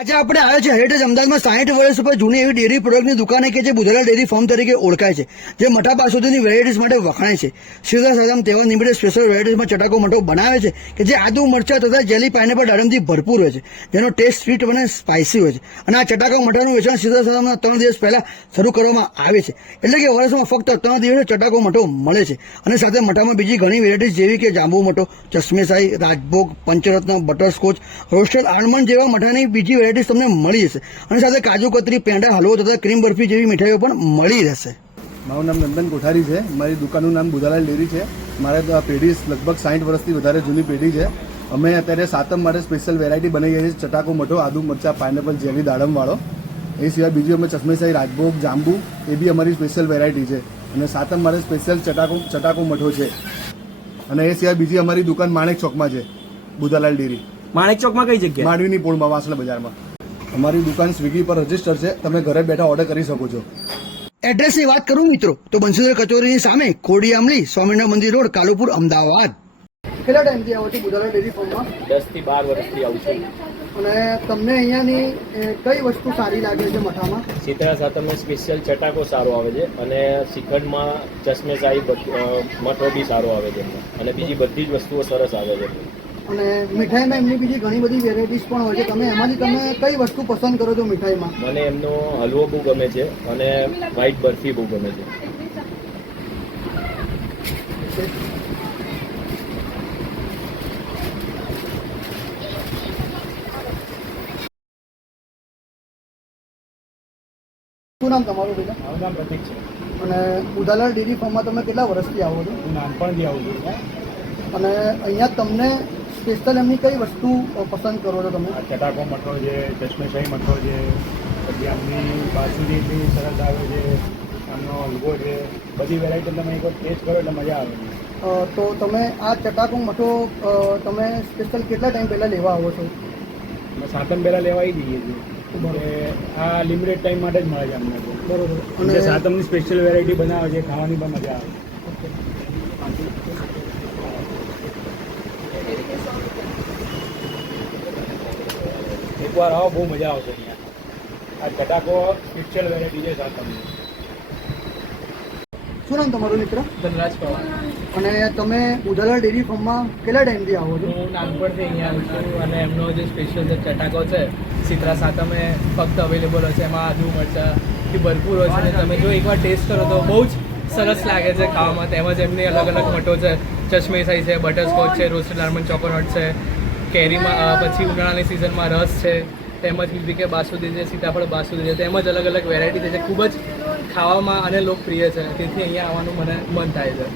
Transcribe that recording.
આજે આપણે આવ્યા છે હેરિટેજ અમદાવાદમાં સાઠ વર્ષ ઉપર જૂની એવી ડેરી પ્રોડક્ટની દુકાને કે જે બુધરાલ ડેરી ફાર્મ તરીકે ઓળખાય છે, જે મઠા પાસેની વેરાયટીઝ માટે વખણાય છે. સીધા સાધામ તહેવાર નિમિત્તે સ્પેશિયલ વેરાયટીઝમાં ચટાકો મઠો બનાવે છે કે જે આદુ, મરચા તથા જેલી પાઇનેપલ ડાડમથી ભરપૂર હોય છે. જેનો ટેસ્ટ સ્વીટ અને સ્પાઇસી હોય છે. અને આ ચટાકો મઠાનું વેચાણ સીધા સાધામના ત્રણ દિવસ પહેલા શરૂ કરવામાં આવે છે. એટલે કે વર્ષમાં ફક્ત ત્રણ દિવસે ચટાકો મઠો મળે છે. અને સાથે મઠામાં બીજી ઘણી વેરાયટીઝ જેવી કે જાંબુ મઠો, ચશ્મેસાઈ, રાજભોગ, પંચરત્ન, બટરસ્કોચ, રોસ્ટેડ આલમંડ જેવા મઠાની બીજી વેરાયટીઝ તમને મળી જશે. અને સાથે કાજુ, કતરી, પેંડા, હલવો તથા ક્રીમ બરફી જેવી મીઠાઈઓ પણ મળી રહેશે. મારું નામ નંદન કોઠારી છે. મારી દુકાનનું નામ બુધાલાલ ડેરી છે. મારે તો આ પેઢી લગભગ સાઠ વર્ષથી વધારે જૂની પેઢી છે. અમે અત્યારે સાતમ માટે સ્પેશિયલ વેરાયટી બનાવીએ છીએ. ચટાકો મઠો, આદુ મરચા પાઇનેપલ જેવી દાડમવાળો એ સિવાય બીજું અમે ચશ્મેશાહી રાજભોગ, જાંબુ, એ બી અમારી સ્પેશિયલ વેરાયટી છે. અને સાતમ માટે સ્પેશિયલ ચટાકો ચટાકો મઠો છે. અને એ સિવાય બીજી અમારી દુકાન માણેક ચોકમાં છે. બુધાલાલ ડેરી. માણેક ચોકમાં કઈ જગ્યા માંડવીની પોળમાં વાસણા બજારમાં. અમારી દુકાન સ્વિગી પર રજિસ્ટર છે. તમે ઘરે બેઠા ઓર્ડર કરી શકો છો. એડ્રેસની વાત કરું મિત્રો તો બંસીધર કચોરીની સામે ખોડી આમલી સ્વામિનારાયણ મંદિર રોડ કાલુપુર અમદાવાદ. કેટલા ટાઈમથી આવો છો બુધાલા ડેરી ફાર્મમાં દસથી બાર વર્ષથી આવું છું. અને તમને અહીંયાની કઈ વસ્તુ સારી લાગે છે મઠામાં? શીતળા સાતમનો સ્પેશિયલ ચટાકો સારો આવે છે અને શ્રીખંડમાં ચશ્મેશાહી મઠો બી સારો આવે છે અને બીજી બધી જ વસ્તુઓ સરસ આવે છે. અને મીઠાઈમાં એમની બીજી ઘણી બધી વેરાયટીઝ પણ હોય છે. તમે એમાંથી તમે કઈ વસ્તુ પસંદ કરો છો મીઠાઈમાં? મને એમનો હલવો બહુ ગમે છે અને વ્હાઈટ બરફી બહુ ગમે છે. શું નામ તમારું બેટા? મારું નામ પ્રતિક છે. અને ઉદાલાલ ડેરી ફાર્મમાં તમે કેટલા વર્ષથી આવો છો? હું નાનપણથી આવું છું. અને અહીંયા તમને સ્પેશિયલ એમની કઈ વસ્તુ પસંદ કરો છો તમે? આ ચટાકો મઠો છે ચશ્મેશાહી મઠો છે પછી આમની બાસુંદી એટલી સરસ આવે છે આમનો હલવો છે બધી વેરાયટી તમે એકવાર ટેસ્ટ કરો એટલે મજા આવે. છે તો તમે આ ચટાકો મઠો તમે સ્પેશિયલ કેટલા ટાઈમ પહેલાં લેવા આવો છો? સાતમ પહેલાં લેવાઈ જઈએ છીએ. આ લિમિટેડ ટાઈમ માટે જ મળે છે અમને તો. બરોબર. અને સાતમની સ્પેશિયલ વેરાયટી બનાવે છે ખાવાની પણ મજા આવે. એકવાર આવો બહુ મજા આવશે અહીંયા. આ ચટાકો સ્પેશિયલ વેરાયટી છે સાતમની શું નામ તમારું મિત્ર? ધનરાજ પવાર. અને તમે ઉધાલા ડેરી ફાર્મમાં કેટલા ટાઈમથી આવો છો? હું નાનપણથી અહીંયા આવું છું અને એમનો જે સ્પેશિયલ જે ચટાકો છે સીતરા સાતમે ફક્ત અવેલેબલ હશે એમાં આદુ મરચાંથી ભરપૂર હોય છે. અને તમે જો એકવાર ટેસ્ટ કરો તો બહુ જ સરસ લાગે છે ખાવામાં. તેમજ એમની અલગ અલગ મઠો છે. ચશ્મેસાઈ છે બટરસ્કોચ છે રોસ્ટેડ આલમંડ ચોકોનટ છે. કેરીમાં પછી ઉનાળાની સિઝનમાં રસ છે, તેમજ બીજી કે બાસુદી છે, સીતાફળ બાસુદી છે, તેમજ અલગ અલગ વેરાયટી છે, ખૂબ જ ખાવામાં અને લોકપ્રિય છે. તેથી અહીંયા આવવાનું મને મન થાય છે.